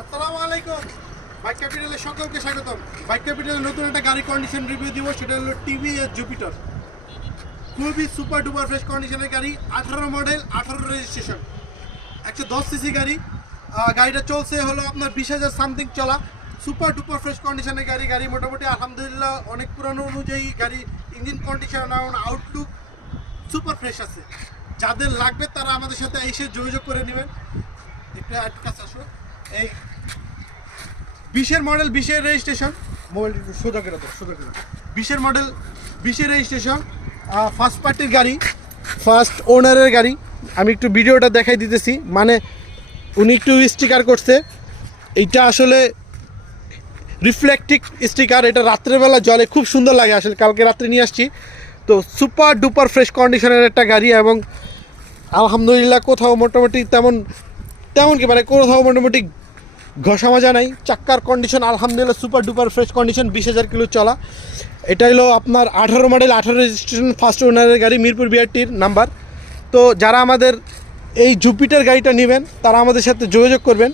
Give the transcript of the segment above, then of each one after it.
আসসালামু আলাইকুম। বাইক ক্যাপিটালের সকলকে স্বাগতম। বাইক ক্যাপিটালের নতুন একটা গাড়ি কন্ডিশন রিভিউ দিব, সেটা হলো টিভিএস জুপিটার। খুবই সুপার ডুপার ফ্রেশ কন্ডিশনের গাড়ি, 18 মডেল, 18 রেজিস্ট্রেশন, 110 সিসি গাড়ি। গাড়িটা চলছে হলো আপনার 20,000 সামথিং চলা। সুপার ডুপার ফ্রেশ কন্ডিশনের গাড়ি মোটামুটি আলহামদুলিল্লাহ অনেক পুরানো অনুযায়ী গাড়ি engine condition Outlook super fresh আছে। যাদের লাগবে তারা আমাদের সাথে এসে যোগাযোগ করে নেবেন। একটু কাছে আসো। এই 20-এর মডেল, 20-এর রেজিস্ট্রেশন, মোবাইল সোজা করে দাও, সোজা করে। 20-এর মডেল, 20-এর রেজিস্ট্রেশন, ফার্স্ট পার্টির গাড়ি, ফার্স্ট ওনারের গাড়ি। আমি একটু ভিডিওটা দেখাই দিতেছি, মানে উনি একটু স্টিকার করছে। এইটা আসলে রিফ্লেক্টিভ স্টিকার, এটা রাত্রেবেলা জলে খুব সুন্দর লাগে। আসলে কালকে রাত্রে নিয়ে আসছি, তো সুপার ডুপার ফ্রেশ কন্ডিশনের একটা গাড়ি। এবং আলহামদুলিল্লাহ কোথাও মোটামুটি তেমন কি মানে কোথাও মোটামুটি ঘষা মাজা নাই। চাক্কার কন্ডিশন আলহামদুলিল্লাহ super duper fresh condition, 20,000 kilo চলা। এটা হলো আপনার 18 মডেল, 18 রেজিস্ট্রেশন, ফার্স্ট ওনারের গাড়ি, মিরপুর বিআরটির নাম্বার। তো যারা আমাদের এই জুপিটার গাড়িটা নেবেন তারা আমাদের সাথে যোগাযোগ করবেন।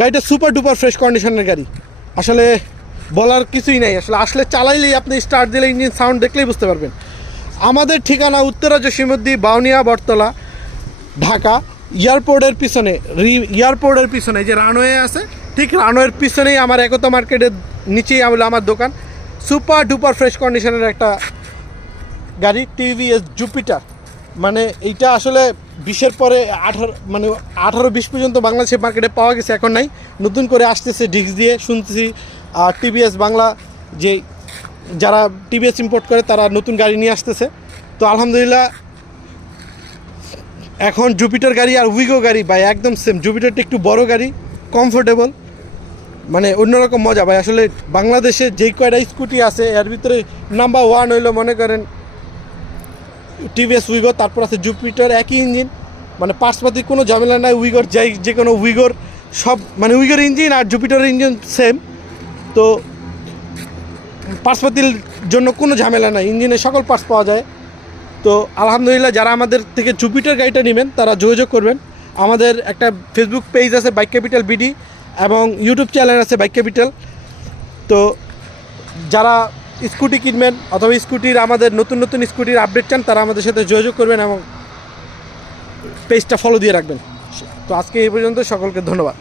গাড়িটা সুপার ডুপার ফ্রেশ কন্ডিশনের গাড়ি, আসলে বলার কিছুই নাই। আসলে চালাইলেই আপনি স্টার্ট দিলে ইঞ্জিন সাউন্ড দেখলেই বুঝতে পারবেন। আমাদের ঠিকানা উত্তরা জসীমউদ্দিন, বাউনিয়া, বটতলা, ঢাকা। এয়ারপোর্টের পিছনে যে রানওয়ে আছে, ঠিক রানওয়ের পিছনেই আমার একতা মার্কেটের নিচেই আমার দোকান। সুপার ডুপার ফ্রেশ কন্ডিশনের একটা গাড়ি টিভিএস জুপিটার। মানে এইটা আসলে 20-এর পরে 18-20 পর্যন্ত বাংলাদেশের মার্কেটে পাওয়া গেছে, এখন নাই, নতুন করে আসতেছে ডিস্ক দিয়ে শুনতেছি। আর টিভিএস বাংলা যে যারা টিভিএস ইম্পোর্ট করে তারা নতুন গাড়ি নিয়ে আসতেছে। তো আলহামদুলিল্লাহ এখন জুপিটার গাড়ি আর উইগো গাড়ি ভাই একদম সেম। জুপিটারটা একটু বড় গাড়ি, কমফোর্টেবল, মানে অন্যরকম মজা ভাই। আসলে বাংলাদেশে যেই কয়টা স্কুটি আছে এর ভিতরে নাম্বার 1 হইলো মনে করেন টিভিএস উইগো, তারপর আছে জুপিটার। একই ইঞ্জিন, মানে পার্টসপাতি কোনো ঝামেলা নাই। উইগোর যে কোনো উইগোর সব, মানে উইগোর ইঞ্জিন আর জুপিটারের ইঞ্জিন সেম। তো পার্টসপাতির জন্য কোনো ঝামেলা নাই, ইঞ্জিনের সকল পার্টস পাওয়া যায়। তো আলহামদুলিল্লাহ যারা আমাদের থেকে জুপিটার গাড়িটা নেবেন তারা যোগাযোগ করবেন। আমাদের একটা ফেসবুক পেজ আছে বাইক ক্যাপিটাল বিডি, এবং ইউটিউব চ্যানেল আছে বাইক ক্যাপিটাল। তো যারা স্কুটি কিনবেন অথবা স্কুটির আমাদের নতুন স্কুটির আপডেট চান তারা আমাদের সাথে যোগাযোগ করবেন এবং পেজটা ফলো দিয়ে রাখবেন। তো আজকে এই পর্যন্ত, সকলকে ধন্যবাদ।